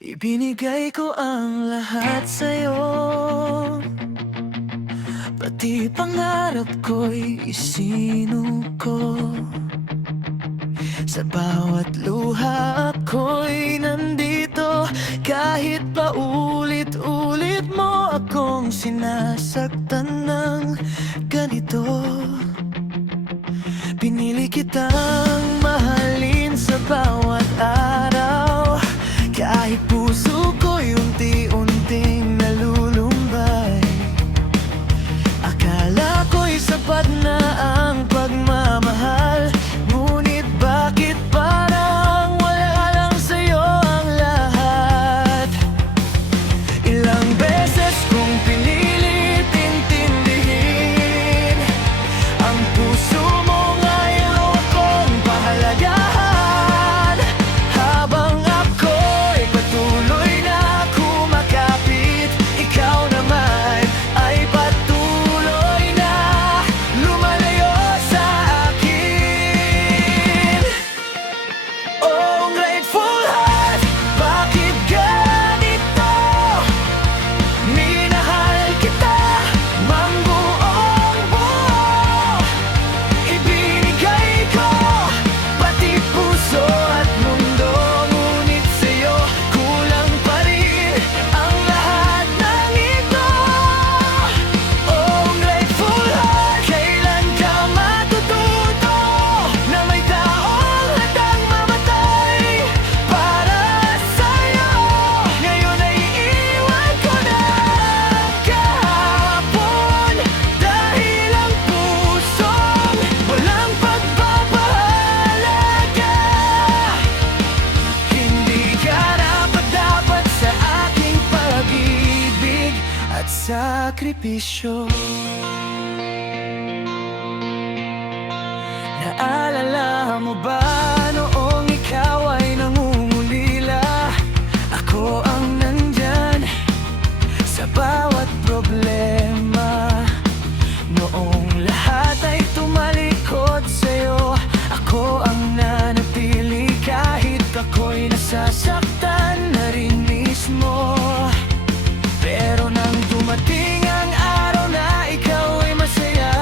Ibinigay ko ang lahat sa'yo, pati pangarap ko'y isinuko. Sa bawat luha ako'y nandito, kahit paulit-ulit mo akong sinasaktan ng ganito. Pinili kitang mahalin sa bawat araw, kahit puso ko'y unti-unting nalulumbay. Akala ko'y sapat na ang pagmamahal, ngunit bakit parang wala lang sa'yo ang lahat? Ilang beses kong pinilit intindihin ang puso mo, ngayon akong pahalagahan. Habang ako'y patuloy na kumakapit, ikaw naman ay patuloy na lumalayo sa akin. Oh, grateful heart, bakit ganito? Minahal kita mang buong buo. Ibinigay ko pati puso at mundo, ngunit sa'yo kulang pa rin ang lahat ng ito. Oh, grateful heart, kailan ka matututo na may taong handang mamatay para sa'yo? Ngayon ay iwan ko na kahapon, dahil ang pusong walang pagpapahalaga. Hindi ka dapat sa aking pag-ibig at sakripisyo. Naalala mo ba noong ikaw ay nangungulila? Ako ang nandyan sa bawat problema. Noong lahat ay tumalikod sa'yo, ako ang nanatili kahit ako'y nasasaktan na rin mismo. Pero nang dumating ang araw na ikaw ay masaya,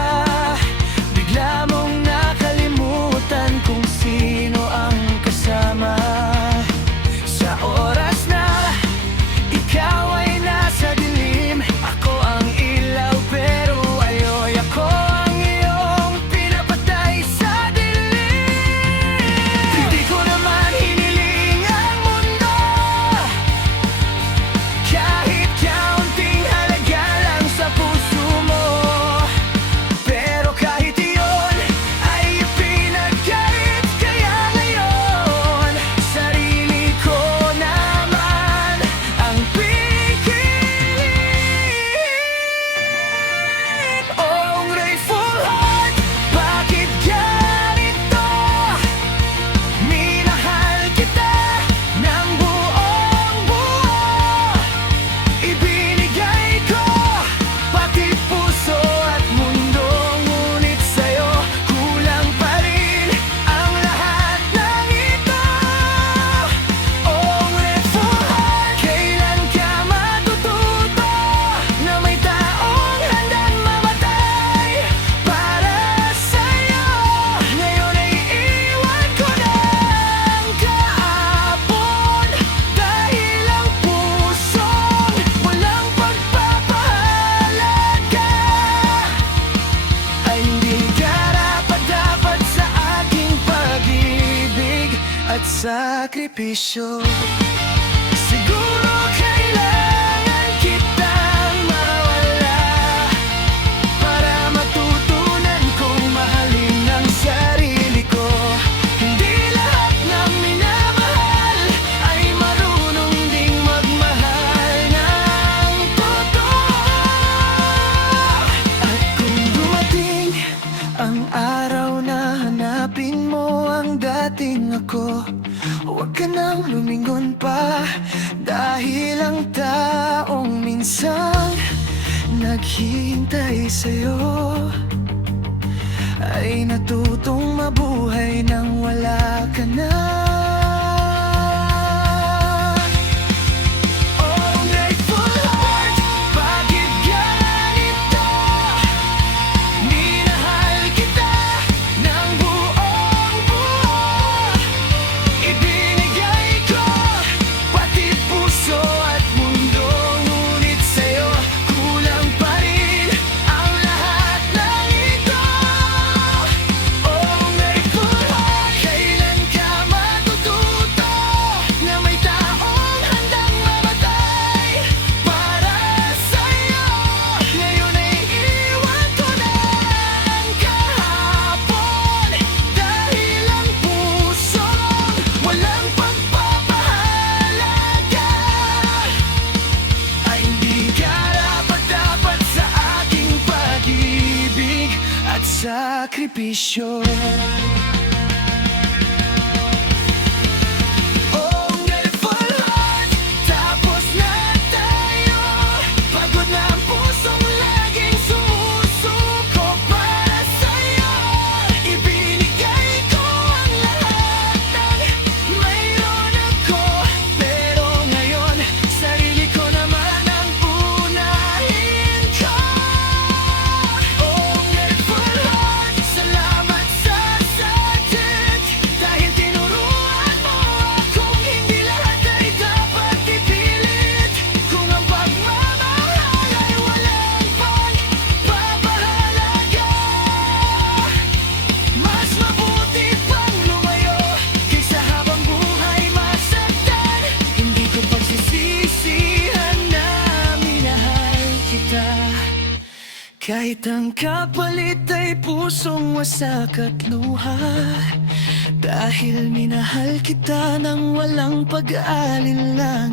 bigla mong nakalimutan kung sino ang kasama. Sa oras na ikaw ay nasa dilim, ako ang ilaw, pero ayo'y ako ang iyong pinapatay sa dilim. Hindi ko naman hiniling ang mundo, kahit kaunting halaga lang sa puso mo. Pero kahit iyon ay ipinagkait, kaya ngayon sarili ko naman ang pipiliin. Oh, grateful heart, bakit ganito? Minahal kita ng buong buo. Ibinigay ko pati puso at mundo, ngunit sa'yo kulang pa rin ang lahat ng ito. Oh, grateful heart, kailan ka matututo na may taong handang mamatay para sa'yo? Ngayon ay iwan ko ng kahapon, dahil ang pusong walang pagpapahalaga ay hindi ka dapat sa aking pag-ibig at sakripisyo. Siguro kailangan kitang mawala para matutunan kong mahalin ang sarili ko. Hindi lahat ng minamahal ay marunong ding magmahal ng totoo. At kung dumating ang araw na hanapin mo ang dating ako, huwag ka nang lumingon pa, dahil ang taong minsan naghihintay sa'yo ay natutong mabuhay nang wala ka na. sakripisyo. Oh, grateful heart, tapos na tayo. Pagod na ang pusong laging sumusuko para sa'yo. Ibinigay ko ang lahat ng mayroon ako, pero ngayon sarili ko naman ang unahin ko. Oh, grateful heart, salamat sa sagot, dahil tinuruan mo akong hindi lahat ay dapat ipilit. Kung ang pagmamahal ay walang pagpapahalaga, mas mabuti pang lumayo kaysa habang buhay masaktan. Hindi ko pagsisisihan na minahal kita, kahit ang kapalit ay pusong wasak at luha. Dahil minahal kita nang walang pag-aalinlangan.